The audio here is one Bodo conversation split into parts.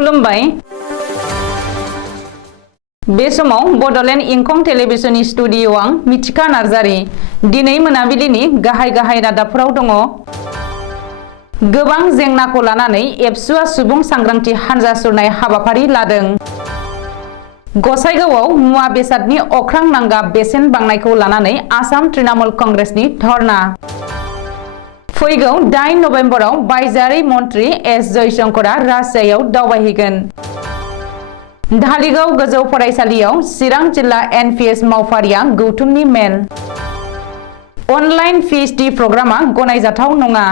खुलुमबाय बे समाव बडलेण्ड इंखं टेलिभिजननि स्टुडिअ आं मिथिका नार्जारी दिनै मोनाबिलिनि गाहाय रादाबफोराव दङ। गोबां जेंनाखौ लानानै एबसुआ सुबुं सांग्रांथि हानजा सुरनाय हाबाफारि लादों। गसाइगावआव मुवा बेसादनि अख्रां नांगा बेसेन बांनायखौ लानानै आसाम तृणमूल कंग्रेसनि धरना। फैगौ 8 नभेम्बराव बायजोआरि मन्त्रि एस जयशंकरआ रासियायाव दावबायहैगोन। धालिगाव गोजौ फरायसालियाव चिरां जिल्ला एनपिएस मावफारिया गौथुमनि मेल। अनलाइन पिएचडि प्रग्रामा गनायजाथाव नङा।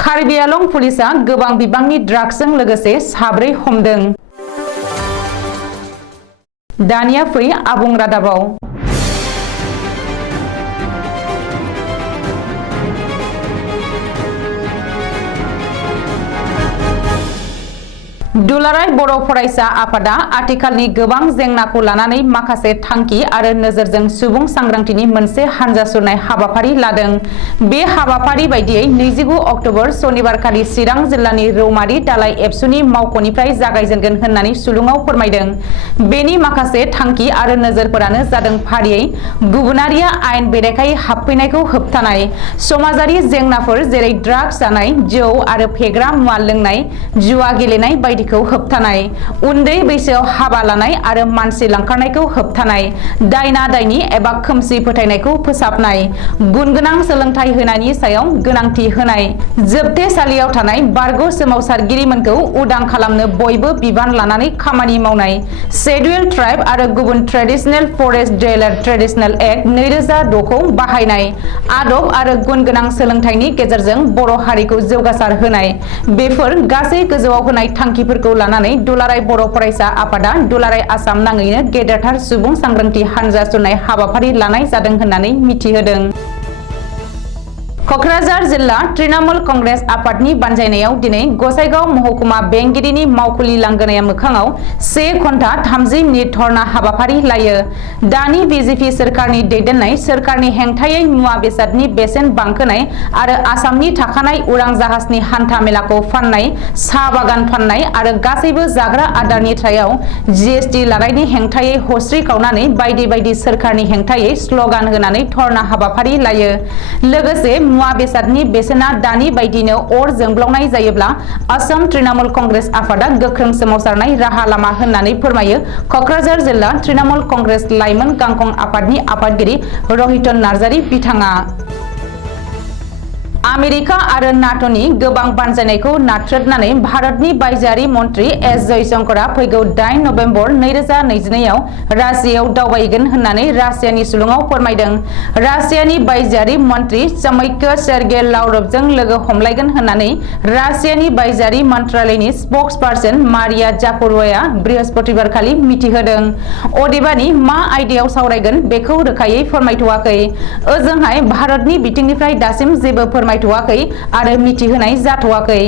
कार्बि आंलं पुलिसआ गोबां बिबांनि ड्राग्सजों लोगोसे 7 हमदों। दानिया फै आबुं रादाबाव। दुलाराय बर' फरायसा आफादा आथिखालनि गोबां जेंनाखौ लानानै माखासे थांखि आरो नोजोरजों सुबुं सांग्रांथिनि मोनसे हानजा सुरनाय हाबाफारि लादों। बे हाबाफारि बायदियै 29 अक्ट'बर सनिबारखालि चिरां जिल्लानि रौमारि दालाइ एबसुनि मावख'निफ्राय जागायजेनगोन होननानै सुलुङाव फोरमायदों। बेनि माखासे थांखि आरो नोजोरफोरानो जादों फारियै गुबुनारिया आयेन बेरेखायै हाबफैनायखौ होबथानाय, समाजारि जेंनाफोर जेरै ड्राग्स जानाय, जौ आरो फेग्रा मुवा लोंनाय, जुवा गेलेनाय बायदि होबथानाय, उन्दै बैसोआव हाबा लानाय आरो मानसि लांखारनायखौ होबथानाय, दायना दायनि एबा खोमसि फोथायनायखौ फोसाबनाय, गुनगोनां सोलोंथाइ होनायनि सायाव गोनांथि होनाय, जोबथेसालियाव थानाय बारग' सोमावसारगिरिमोनखौ उदां खालामनो बयबो बिबान लानानै खामानि मावनाय, शेड्युल ट्राइब आरो गुबुन ट्रेडिशनेल फरेस्ट डिवेलर ट्रेडिशनेल एक्ट 2006 खौ बाहायनाय, आदब आरो गुनगोनां सोलोंथाइनि गेजेरजों बर' हारिखौ जौगासार होनाय, बेफोर गासै गोजौआव होनाय थांखिफोरखौ लानानै दुलाराय बर' फरायसा आफादा दुलाराय आसाम नाङैनो गेदेरथार सुबुं सांग्रांथि हानजा सुरनाय हाबाफारि लानाय जादों होननानै मिथिहोदों। क'क्राझार जिल्ला तृणमूल कंग्रेस आफादनि बानजायनायाव दिनै गसाइगाव महकुमा बेंगिरिनि मावखुलि लांगोनाया मोखाङाव 1 घन्टा 30 मिनिट धरना हाबाफारि लायो। दानि बिजेपि सोरखारनि दैदेननाय सोरखारनि हेंथायै मुवा बेसादनि बेसेन बांहोनाय आरो आसामनि थाखानाय उरां जाहाजनि हान्था मेलाखौ फाननाय, साहा बागान फाननाय आरो गासैबो जाग्रा आदारनि सायाव जीएसटी लानायनि हेंथायै हस्रि खावनानै बायदि सोरखारनि हेंथायै स्लगान होनानै धरना हाबाफारि लायो। लोगोसे मुवा बेसादनि बेसेना दानि बायदिनो अर जोंब्लावनाय जायोब्ला आसाम तृणमूल कंग्रेस आफादा गोख्रों सोमावसारनाय राहा लामा होननानै फोरमायो क'क्राझार जिल्ला तृणमूल कंग्रेस लाइमोन गांखं आफादनि आफादगिरि रहितन नार्जारी बिथाङा। आमेरिका आरो नाट'नि गोबां बानजायनायखौ नाथ्रोदनानै भारतनि बायजोआरि मन्त्रि एस जयशंकरआ फैगौ 8 नभेम्बर 2022 आव रासियायाव दावबायगोन होननानै रासियानि सुलुङाव फोरमायदों। रासियानि बायजोआरि मन्त्रि समैक्य सेर्गेई लाव्रभजों लोगो हमलायगोन होननानै रासियानि बायजोआरि मन्त्रालयनि स्पक्सपारसन मारिया जाफरोवाया बृहस्पतिबारखालि मिथिहोदों। अदेबानि मा आयदायाव सावरायगोन बेखौ रोखायै फोरमायथ'वाखै। ओजोंहाय भारतनि बिथिंनिफ्राय दासिम जेबो फोरमायथ'वाखै आरो मिथिहोनाय जाथ'वाखै।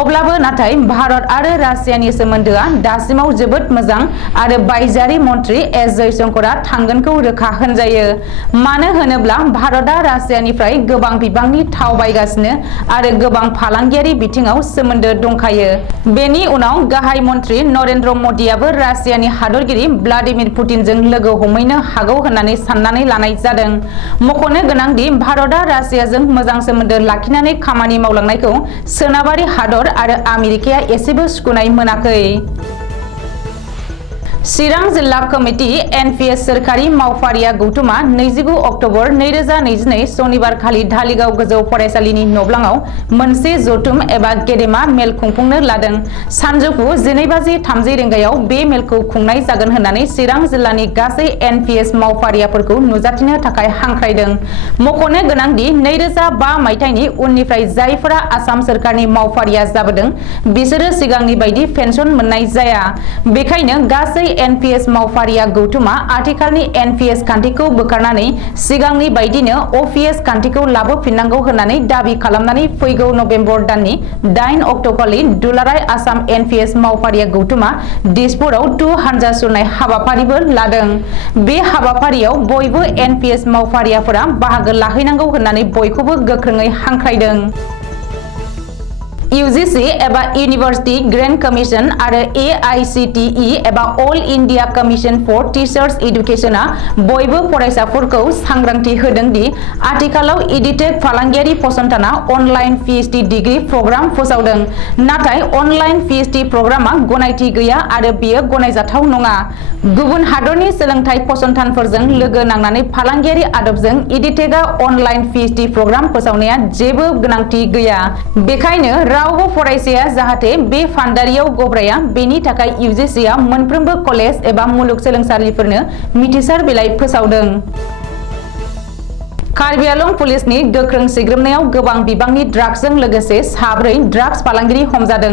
अब्लाबो नाथाय भारत आरो रासियानि सोमोन्दोआ दासिमाव जोबोद मोजां आरो बायजोआरि मन्त्रि एस जयशंकरआ थांगोनखौ रोखा होनजायो। मानो होनोब्ला भारतआ रासियानिफ्राय गोबां बिबांनि थाव बायगासिनो आरो गोबां फालांगियारि बिथिङाव सोमोन्दो दंखायो। बेनि उनाव गाहाय मन्त्रि नरेन्द्र मदिआबो रासियानि हादरगिरि व्लादिमिर पुतिनजों लोगो हमहैनो हागौ होननानै साननानै लानाय जादों। मख'नो गोनांदि भारतआ रासियाजों मोजां सोमोन्दो लाखिनानै खामानि मावलांनायखौ सोनाबारि हादर आरो आमेरिकाया एसेबो सुखुनाय मोनाखै। चिरां जिल्ला कमिटि एनपिएस सोरखारि मावफारिया गौथुमा 29 अक्ट'बर 2022 सनिबारखालि धालिगाव गोजौ फरायसालिनि नब्लाङाव मोनसे जथुम एबा गेदेमा मेल खुंफुंनो लादों। सानजौफु 12:30 रिंगायाव बे मेलखौ खुंनाय जागोन होननानै चिरां जिल्लानि गासै एनपिएस मावफारियाफोरखौ नुजाथिनो थाखाय हांख्रायदों। मख'नो गोनांदि 2005 मायथाइनि उननिफ्राय जायफोरा आसाम सोरखारनि मावफारिया जाबोदों बिसोरो सिगांनि बायदि पेन्सन मोननाय जाया। बेखायनो गासै एनपिएस मावफारिया गौथुमा आथिखालनि एनपिएस खान्थिखौ बोखारनानै सिगांनि बायदिनो अपिएस खान्थिखौ लाबोफिननांगौ होननानै दाबि खालामनानै फैगौ नभेम्बर दाननि 8 अक्ट'खालि दुलाराय आसाम एनपिएस मावफारिया गौथुमा दिसपुराव 2 हानजा सुरनाय हाबाफारिबो लादों। बे हाबाफारियाव बयबो एनपिएस मावफारियाफोरा बाहागो लाहैनांगौ होननानै बयखौबो गोख्रोङै हांख्रायदों। UGC एबा इउनिभार्सिटी ग्रेन्ट कमिसन आरो AICTE एबा all India commission for teachers एडुकेशनआ बयबो फरायसाफोरखौ सांग्रांथि होदों दि आथिखालाव एडिटेक फालांगियारि फसंथाना अनलाइन PhD डिग्री प्रग्राम फोसावदों, नाथाय अनलाइन PhD प्रग्रामा गनायथि गैया आरो बेयो गनायजाथाव नङा। गुबुन हादरनि सोलोंथाइ फसंथानफोरजों लोगो नांनानै फालांगियारि आदबजों एडिटेकआ अनलाइन PhD प्रग्राम फोसावनाया जेबो गोनांथि गैया। बेखायनो रावबो फरायसाया जाहाथे बे फान्दारियाव गब्राया, बेनि थाखाय UGCआ मोनफ्रोमबो कलेज एबा मुलुगसोलोंसालिफोरनो मिथिसार बिलाइ फोसावदों। कार्बि आंलं पुलिसनि गोख्रों सिग्रोमनायाव गोबां बिबांनि ड्राग्सजों लोगोसे 4 ड्राग्स फालांगिरि हमजादों।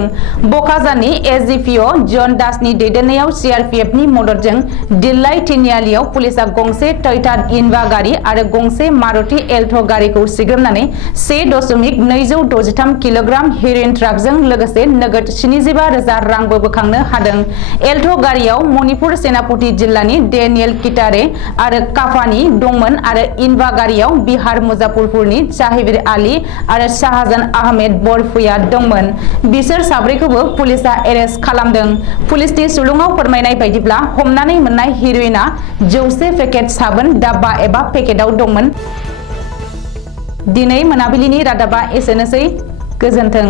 बकाजारनि SDPO जन दासनि दैदेननायाव CRPFनि मददजों दिल्लाइ तिनिआलियाव पुलिसआ गंसे टयटा इन'भा गारि आरो गंसे मारुति एल्ट' गारिखौ सिग्रोमनानै 1.263 किल'ग्राम हेर'इन ट्राकजों लोगोसे नोगोद 75,000 रांबो बोखांनो हादों। एल्ट' गारियाव मणिपुर सेनापति जिल्लानि डेनियेल किटारे आरो काफानि दंमोन आरो इन'भा गारियाव बिहार मुजाफ्फरपुरनि जाहिर आली आरो शाहजान आहमेद बरफुया दंमोन। बिसोर 4खौबो पुलिसआ एरेस्ट खालामदों। पुलिसनि सुलुङाव फोरमायनाय बायदिब्ला हमनानै मोननाय हेर'इनआ 100 पेकेट साबोन डाब्बा एबा पेकेटआव दंमोन। दिनै मोनाबिलिनि रादाबा एसेनोसै। गोजोन्थों।